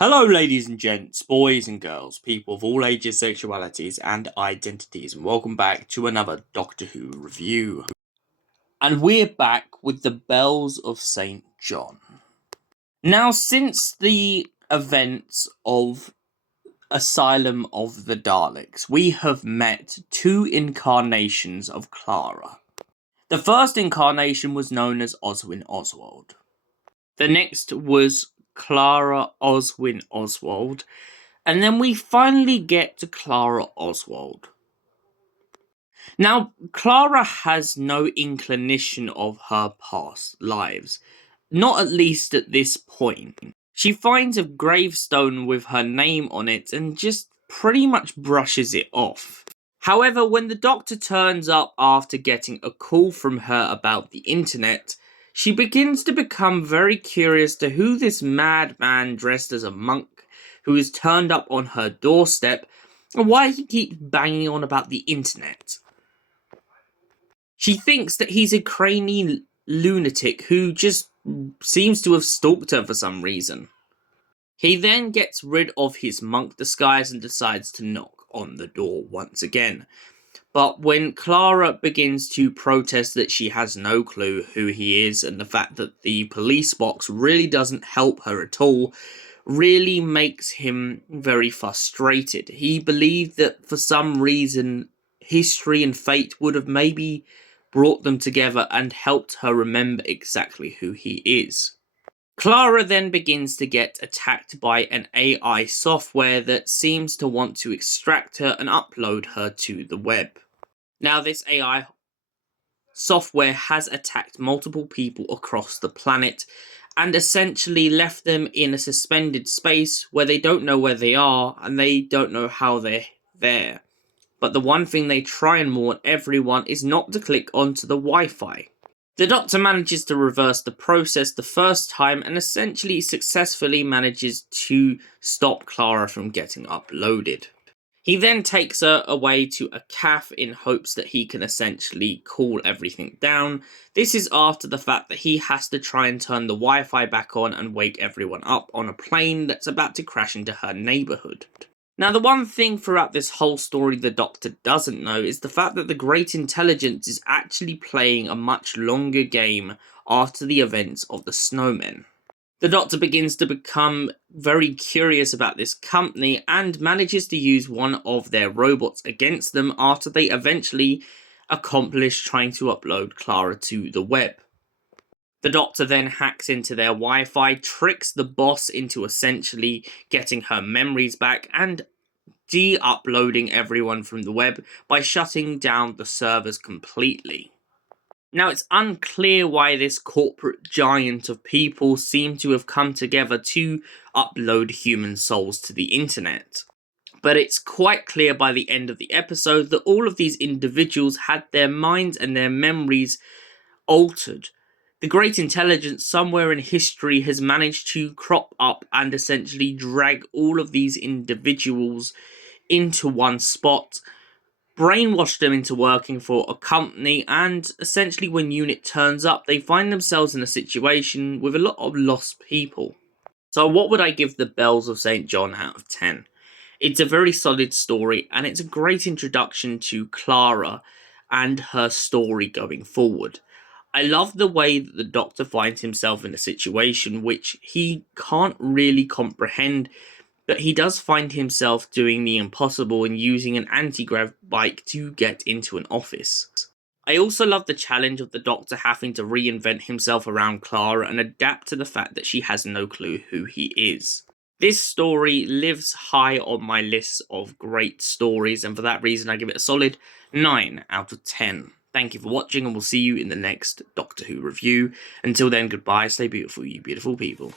Hello, ladies and gents, boys and girls, people of all ages, sexualities, and identities, and welcome back to another Doctor Who review. And we're back with the Bells of St. John. Now, since the events of Asylum of the Daleks, we have met two incarnations of Clara. The first incarnation was known as Oswald. The next was Clara Oswald, and then we finally get to Clara Oswald. Now, Clara has no inclination of her past lives, not at least at this point. She finds a gravestone with her name on it and just pretty much brushes it off. However, when the Doctor turns up after getting a call from her about the internet, she begins to become very curious to who this madman dressed as a monk who has turned up on her doorstep and why he keeps banging on about the internet. She thinks that he's a crazy lunatic who just seems to have stalked her for some reason. He then gets rid of his monk disguise and decides to knock on the door once again. But when Clara begins to protest that she has no clue who he is and the fact that the police box really doesn't help her at all, really makes him very frustrated. He believed that for some reason history and fate would have maybe brought them together and helped her remember exactly who he is. Clara then begins to get attacked by an AI software that seems to want to extract her and upload her to the web. Now, this AI software has attacked multiple people across the planet and essentially left them in a suspended space where they don't know where they are and they don't know how they're there. But the one thing they try and warn everyone is not to click onto the Wi-Fi. The Doctor manages to reverse the process the first time and essentially successfully manages to stop Clara from getting uploaded. He then takes her away to a cafe in hopes that he can essentially cool everything down. This is after the fact that he has to try and turn the Wi-Fi back on and wake everyone up on a plane that's about to crash into her neighbourhood. Now, the one thing throughout this whole story the Doctor doesn't know is the fact that the Great Intelligence is actually playing a much longer game after the events of the Snowmen. The Doctor begins to become very curious about this company and manages to use one of their robots against them after they eventually accomplish trying to upload Clara to the web. The Doctor then hacks into their Wi-Fi, tricks the boss into essentially getting her memories back and de-uploading everyone from the web by shutting down the servers completely. Now, it's unclear why this corporate giant of people seem to have come together to upload human souls to the internet. But it's quite clear by the end of the episode that all of these individuals had their minds and their memories altered. The Great Intelligence somewhere in history has managed to crop up and essentially drag all of these individuals into one spot, brainwash them into working for a company, and essentially when UNIT turns up, they find themselves in a situation with a lot of lost people. So what would I give the Bells of St. John out of 10? It's a very solid story, and it's a great introduction to Clara and her story going forward. I love the way that the Doctor finds himself in a situation which he can't really comprehend, but he does find himself doing the impossible and using an anti-grav bike to get into an office. I also love the challenge of the Doctor having to reinvent himself around Clara and adapt to the fact that she has no clue who he is. This story lives high on my list of great stories, and for that reason I give it a solid 9 out of 10. Thank you for watching, and we'll see you in the next Doctor Who review. Until then, goodbye, stay beautiful, you beautiful people.